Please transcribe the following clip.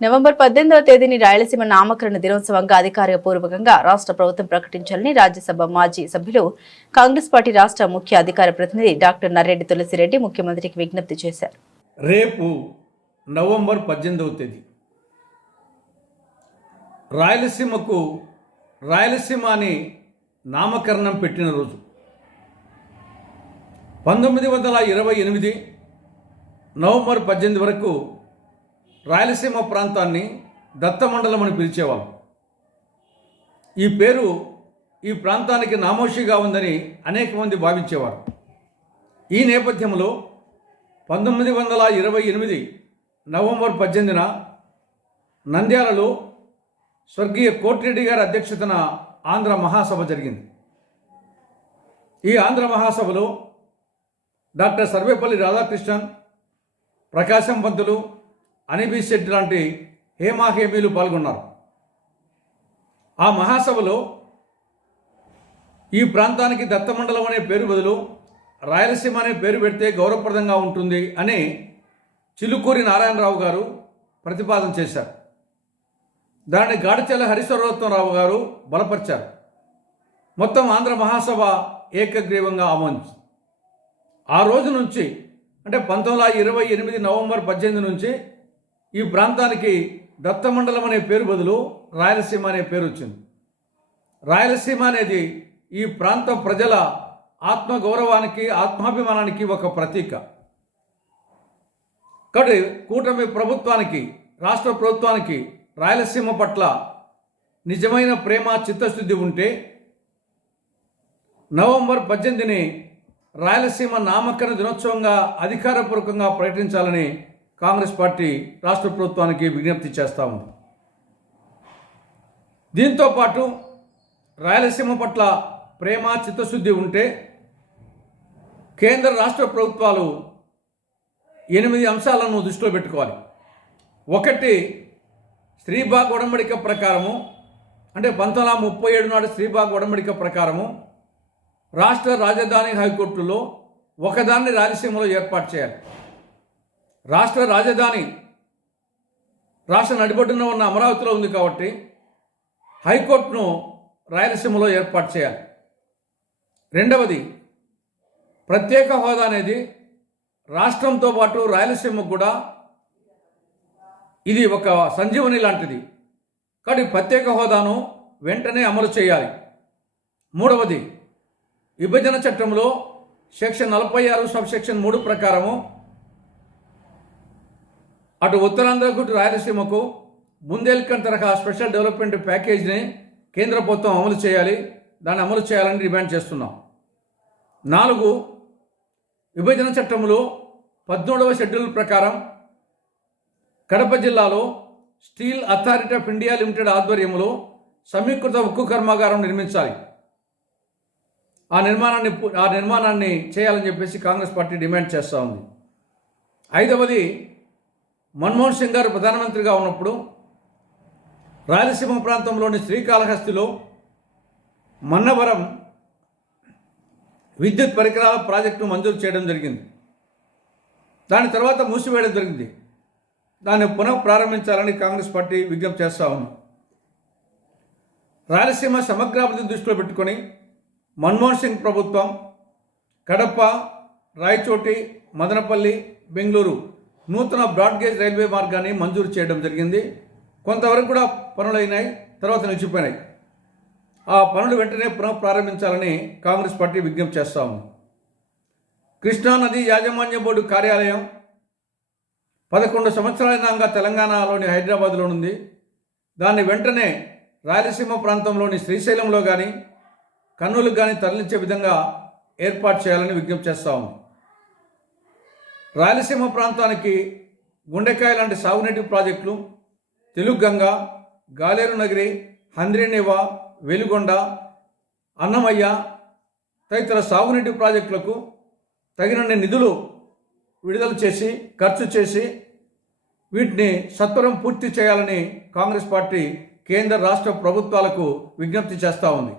November పద్దెనిమిదవ తేదీని రాయలసీమ నామకరణ దినోత్సవంగా అధికారిక పూర్వకంగా రాష్ట్ర ప్రభుత్వం ప్రకటించాలని రాజ్యసభ మాజీ సభ్యులు కాంగ్రెస్ పార్టీ రాష్ట్ర ముఖ్య అధికార ప్రతినిధి డాక్టర్ నర్రెడ్డి తులసిరెడ్డి ముఖ్యమంత్రికి విజ్ఞప్తి చేశారు. రేపు నవంబర్ పద్దెనిమిదవ తేదీ. రాయలసీమకు రాయలసీమ అని నామకరణం పెట్టిన రోజు. పంతొమ్మిది వందల ఇరవై ఎనిమిది నవంబర్ పద్దెనిమిది వరకు రాయలసీమ ప్రాంతాన్ని దత్తమండలం అని పిలిచేవాళ్ళం. ఈ పేరు ఈ ప్రాంతానికి నామోషిగా ఉందని అనేక మంది భావించేవారు. ఈ నేపథ్యంలో పంతొమ్మిది వందల ఇరవై ఎనిమిది నవంబర్ పద్దెనిమిదిన నంద్యాలలో స్వర్గీయ కోటిరెడ్డి గారి అధ్యక్షతన ఆంధ్ర మహాసభ జరిగింది. ఈ ఆంధ్ర మహాసభలో డాక్టర్ సర్వేపల్లి రాధాకృష్ణన్ ప్రకాశం పంతులు అనిబి శెట్టి లాంటి హేమాహేమీలు పాల్గొన్నారు. ఆ మహాసభలో ఈ ప్రాంతానికి దత్తమండలం అనే పేరు బదులు రాయలసీమ అనే పేరు పెడితే గౌరవప్రదంగా ఉంటుంది అని చిలుకూరి నారాయణరావు గారు ప్రతిపాదన చేశారు. దాన్ని గాడిచెల హరిశ్వరరత్నరావు గారు బలపరిచారు. మొత్తం ఆంధ్ర మహాసభ ఏకగ్రీవంగా ఆమోదించింది. ఆ రోజు నుంచి అంటే పంతొమ్మిది ఇరవై ఎనిమిది నవంబర్ పద్దెనిమిది నుంచి ఈ ప్రాంతానికి దత్తమండలం అనే పేరు బదులు రాయలసీమ అనే పేరు వచ్చింది. రాయలసీమ అనేది ఈ ప్రాంత ప్రజల ఆత్మగౌరవానికి ఆత్మాభిమానానికి ఒక ప్రతీక. కాబట్టి కూటమి ప్రభుత్వానికి రాష్ట్ర ప్రభుత్వానికి రాయలసీమ పట్ల నిజమైన ప్రేమ చిత్తశుద్ధి ఉంటే నవంబర్ పద్దెనిమిదిని రాయలసీమ నామకరణ దినోత్సవంగా అధికారపూర్వకంగా ప్రకటించాలని కాంగ్రెస్ పార్టీ రాష్ట్ర ప్రభుత్వానికి విజ్ఞప్తి చేస్తూ ఉంది. దీంతో పాటు రాయలసీమ పట్ల ప్రేమ చిత్తశుద్ధి ఉంటే కేంద్ర రాష్ట్ర ప్రభుత్వాలు ఎనిమిది అంశాలను దృష్టిలో పెట్టుకోవాలి. ఒకటి స్త్రీబాగ్ ఉడంబడిక ప్రకారము అంటే పంతొమ్మిది వందల ముప్పై ఏడు నాడు స్త్రీబాగ్ ఉడంబడిక ప్రకారము రాష్ట్ర రాజధాని హైకోర్టులో ఒకదాన్ని రాయలసీమలో ఏర్పాటు చేయాలి. రాష్ట్ర రాజధాని రాష్ట్ర నడిబొడ్డున ఉన్న అమరావతిలో ఉంది కాబట్టి హైకోర్టును రాయలసీమలో ఏర్పాటు చేయాలి. రెండవది ప్రత్యేక హోదా అనేది రాష్ట్రంతో పాటు రాయలసీమకు కూడా ఇది ఒక సంజీవని లాంటిది. కాబట్టి ప్రత్యేక హోదాను వెంటనే అమలు చేయాలి. మూడవది విభజన చట్టంలో సెక్షన్ నలభై ఆరు సబ్ సెక్షన్ మూడు ప్రకారము అటు ఉత్తరాంధ్రకు రాయలసీమకు బుందేల్ఖండ్ తరహా స్పెషల్ డెవలప్మెంట్ ప్యాకేజీని కేంద్ర ప్రభుత్వం అమలు చేయాలి. దాన్ని అమలు చేయాలని డిమాండ్ చేస్తున్నాం. నాలుగు విభజన చట్టంలో పద్మూడవ షెడ్యూల్ ప్రకారం కడప జిల్లాలో steel authority of India limited ఆధ్వర్యంలో సమీకృత ఉక్కు కర్మాగారం నిర్మించాలి. ఆ నిర్మాణాన్ని ఆ నిర్మాణాన్ని చేయాలని చెప్పేసి కాంగ్రెస్ పార్టీ డిమాండ్ చేస్తూ ఉంది. ఐదవది మన్మోహన్ సింగ్ గారు ప్రధానమంత్రిగా ఉన్నప్పుడు రాయలసీమ ప్రాంతంలోని శ్రీకాళహస్తిలో మన్నవరం విద్యుత్ పరికరాల ప్రాజెక్టును మంజూరు చేయడం జరిగింది. దాని తర్వాత మూసివేయడం జరిగింది. దాన్ని పునః ప్రారంభించాలని కాంగ్రెస్ పార్టీ విజ్ఞప్తి చేస్తా ఉంది. రాయలసీమ సమగ్రాభివృద్ధి దృష్టిలో పెట్టుకొని మన్మోహన్ సింగ్ ప్రభుత్వం కడప రాయచోటి మదనపల్లి బెంగళూరు నూతన బ్రాడ్గేజ్ రైల్వే మార్గాన్ని మంజూరు చేయడం జరిగింది. కొంతవరకు కూడా పనులైనాయి తర్వాత నిలిచిపోయినాయి. ఆ పనులు వెంటనే పునః ప్రారంభించాలని కాంగ్రెస్ పార్టీ విజ్ఞప్తి చేస్తా ఉంది. కృష్ణానది యాజమాన్య బోర్డు కార్యాలయం పదకొండు సంవత్సరాలంగా తెలంగాణలోని హైదరాబాద్లో ఉంది. దాన్ని వెంటనే రాయలసీమ ప్రాంతంలోని శ్రీశైలంలో కానీ కర్నూలుకు కానీ తరలించే విధంగా ఏర్పాటు చేయాలని విజ్ఞప్తి చేస్తా ఉంది. రాయలసీమ ప్రాంతానికి గుండెకాయ లాంటి సాగునీటి ప్రాజెక్టులు తెలుగుగంగ గాలేరు నగిరి హంద్రీనివా వెలుగొండ అన్నమయ్య తదితర సాగునీటి ప్రాజెక్టులకు తగినన్ని నిధులు విడుదల చేసి ఖర్చు చేసి వీటిని సత్వరం పూర్తి చేయాలని కాంగ్రెస్ పార్టీ కేంద్ర రాష్ట్ర ప్రభుత్వాలకు విజ్ఞప్తి చేస్తూ ఉంది.